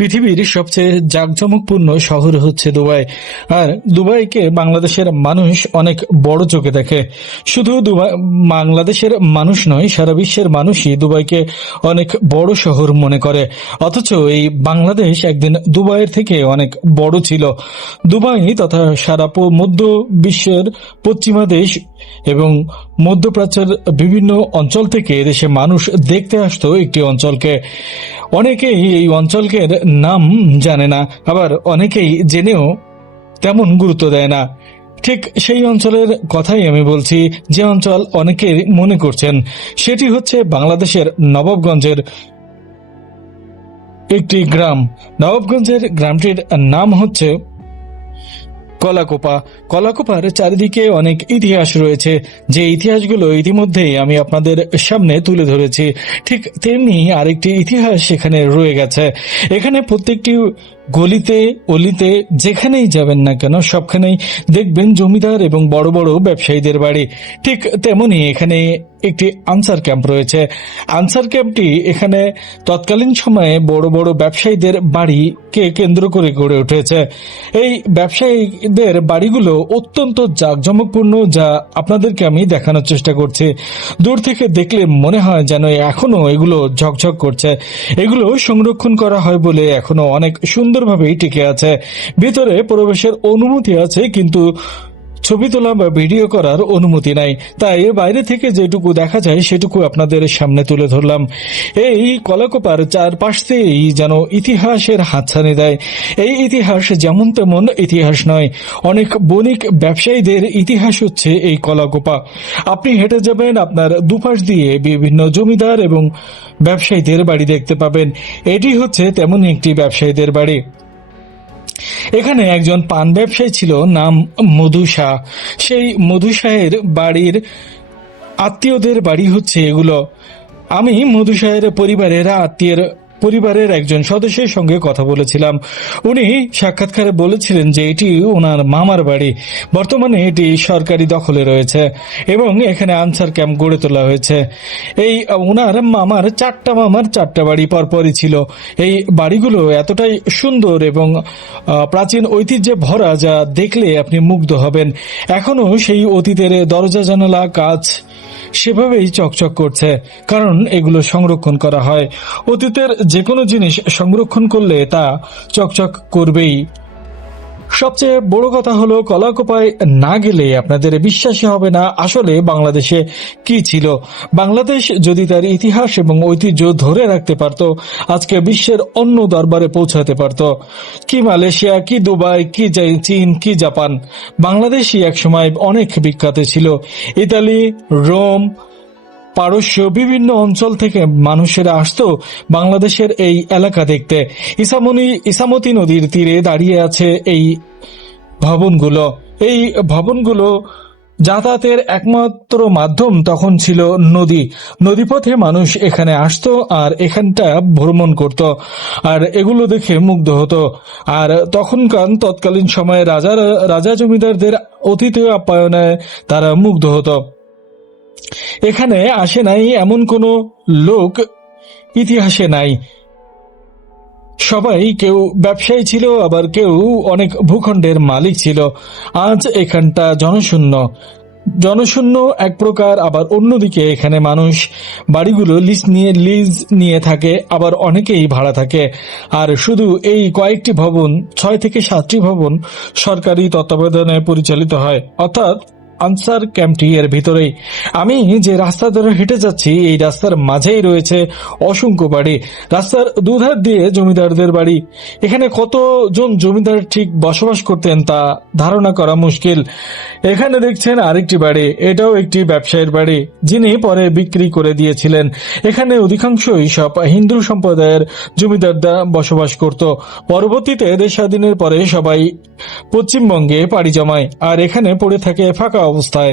পৃথিবীর সবচেয়ে জাঁকজমকপূর্ণ শহর হচ্ছে দুবাই। আর দুবাইকে বাংলাদেশের মানুষ অনেক বড় চোখে দেখে। শুধু দুবাই, বাংলাদেশের মানুষ নয়, সারা বিশ্বের মানুষই দুবাইকে অনেক বড় শহর মনে করে। অথচ এই বাংলাদেশ একদিন দুবাইয়ের থেকে অনেক বড় ছিল। দুবাই তথা সারা মধ্য বিশ্বের পশ্চিমা দেশ এবং মধ্যপ্রাচ্যের বিভিন্ন অঞ্চল থেকে দেশে মানুষ দেখতে আসতো একটি অঞ্চলকে। অনেকেই এই অঞ্চলকে নাম জানে না। আবার অনেকেই জেনেও তেমন গুরুত্ব দেয় না। ঠিক সেই অঞ্চলের কথাই আমি বলছি, যে অঞ্চল অনেকেই মনে করছেন। সেটি হচ্ছে বাংলাদেশের নবাবগঞ্জের একটি গ্রাম। নবাবগঞ্জের গ্রামটির নাম হচ্ছে কলাকোপা। কলাকোপার চারিদিকে অনেক ইতিহাস রয়েছে। যে ইতিহাসগুলো ইতিমধ্যেই আমি আপনাদের সামনে তুলে ধরেছি, ঠিক তেমনি আরেকটি ইতিহাস সেখানে রয়ে গেছে। এখানে প্রত্যেকটি গলিতে, অলিতে, যেখানেই যাবেন না কেন, সবখানেই দেখবেন জমিদার এবং বড় বড় ব্যবসায়ীদের বাড়ি। ঠিক তেমনি এখানে একটি আনসার ক্যাম্প রয়েছে। আনসার ক্যাম্পটি এখানে তৎকালীন সময়ে বড় বড় ব্যবসায়ীদের বাড়িকে কেন্দ্র করে গড়ে উঠেছে। এই ব্যবসায়ীদের বাড়িগুলো অত্যন্ত জাঁকজমকপূর্ণ, যা আপনাদেরকে আমি দেখানোর চেষ্টা করছি। দূর থেকে দেখলে মনে হয় যেন এখনও এগুলো ঝকঝক করছে। এগুলো সংরক্ষণ করা হয় বলে এখনও অনেক সুন্দরভাবেই টিকে আছে। ভিতরে প্রবেশের অনুমতি আছে, কিন্তু ছবি তোলা বা ভিডিও করার অনুমতি নাই। তাই বাইরে থেকে যেটুকু দেখা যায়, সেটুকু আপনাদের সামনে তুলে ধরলাম। এই কলাকোপার চারপাশ দিয়েই যেন ইতিহাসের হাতছানি দেয়। এই ইতিহাস যেমন তেমন ইতিহাস নয়। অনেক বণিক ব্যবসায়ীদের ইতিহাস হচ্ছে এই কলাকোপা। আপনি হেঁটে যাবেন, আপনার দুপাশ দিয়ে বিভিন্ন জমিদার এবং ব্যবসায়ীদের বাড়ি দেখতে পাবেন। এটি হচ্ছে তেমন একটি ব্যবসায়ীদের বাড়ি। এখানে একজন পান ব্যবসায়ী ছিল, নাম মধু শাহ সেই মধু শাহের বাড়ির আত্মীয়দের বাড়ি হচ্ছে এগুলো। আমি মধু শাহের পরিবারের আত্মীয়ের পরিবারের একজন সদস্যের সঙ্গে কথা বলেছিলাম। উনি সাক্ষাৎকারে বলেছিলেন যে এটি ওনার মামার বাড়ি। বর্তমানে এটি সরকারি দখলে রয়েছে এবং এখানে আনসার ক্যাম্প গড়ে তোলা হয়েছে। এই ওনার মামার চারটা মামার চারটা বাড়ি পরপরই ছিল। এই বাড়িগুলো এতটাই সুন্দর এবং প্রাচীন ঐতিহ্যে ভরা যা দেখলে আপনি মুগ্ধ হবেন। এখনও সেই অতীতের দরজা জানালা কাজ সেভাবেই চকচক করছে, কারণ এগুলো সংরক্ষণ করা হয়। অতীতের যে কোনো জিনিস সংরক্ষণ করলে তা চকচক করবেই। সবচেয়ে বড় কথা হলো, কলাকোপায় না গেলে আপনাদের বিশ্বাসই হবে না আসলে বাংলাদেশে কি ছিল। বাংলাদেশ যদি তার ইতিহাস এবং ঐতিহ্য ধরে রাখতে পারত, আজকে বিশ্বের অন্য দরবারে পৌঁছাতে পারত। কি মালয়েশিয়া, কি দুবাই, কি চীন, কি জাপান। বাংলাদেশই একসময় অনেক বিখ্যাত ছিল। ইতালি, রোম পারস্য বিভিন্ন অঞ্চল থেকে মানুষেরা আসতো বাংলাদেশের এই এলাকা দেখতে। ইসামনি, ইসামতি নদীর তীরে দাঁড়িয়ে আছে এই ভবনগুলো। এই ভবনগুলো যাতায়াতের একমাত্র মাধ্যম তখন ছিল নদী। নদীপথে মানুষ এখানে আসতো আর এখানটা ভ্রমণ করত আর এগুলো দেখে মুগ্ধ হতো। আর তখনকার তৎকালীন সময়ে রাজার, রাজা জমিদারদের অতিথি আপ্যায়নে তারা মুগ্ধ হতো। এখানে আসে নাই এমন কোনো লোক, ইতিহাসে নাই। সবাই কেউ ব্যবসায়ী ছিল, আবার কেউ অনেক ভূখণ্ডের মালিক ছিল। আজ এখানটা জনশূন্য। জনশূন্য এক প্রকার, আবার অন্যদিকে এখানে মানুষ বাড়িগুলো লিজ নিয়ে লিজ নিয়ে থাকে, আবার অনেকেই ভাড়া থাকে। আর শুধু এই কয়েকটি ভবন, ছয় থেকে সাতটি ভবন সরকারি তত্ত্বাবধানে পরিচালিত হয়। অর্থাৎ আনসার ক্যাম্পটি এর ভিতরেই। আমি যে রাস্তা ধরে হেঁটে যাচ্ছি, এই রাস্তার মাঝেই রয়েছে অসংখ্য বাড়ি। রাস্তার দুধার দিয়ে জমিদারদের বাড়ি। এখানে কতজন জমিদার ঠিক বসবাস করতেন তা ধারণা করা মুশকিল। এখানে দেখছেন আরেকটি বাড়ি, এটাও একটি ব্যবসায়ীর বাড়ি, যিনি পরে বিক্রি করে দিয়েছিলেন। এখানে অধিকাংশই সব হিন্দু সম্প্রদায়ের জমিদাররা বসবাস করত। পরবর্তীতে দেশ স্বাধীনের পরে সবাই পশ্চিমবঙ্গে পাড়ি জমায়, আর এখানে পড়ে থাকে ফাঁকা অবস্থায়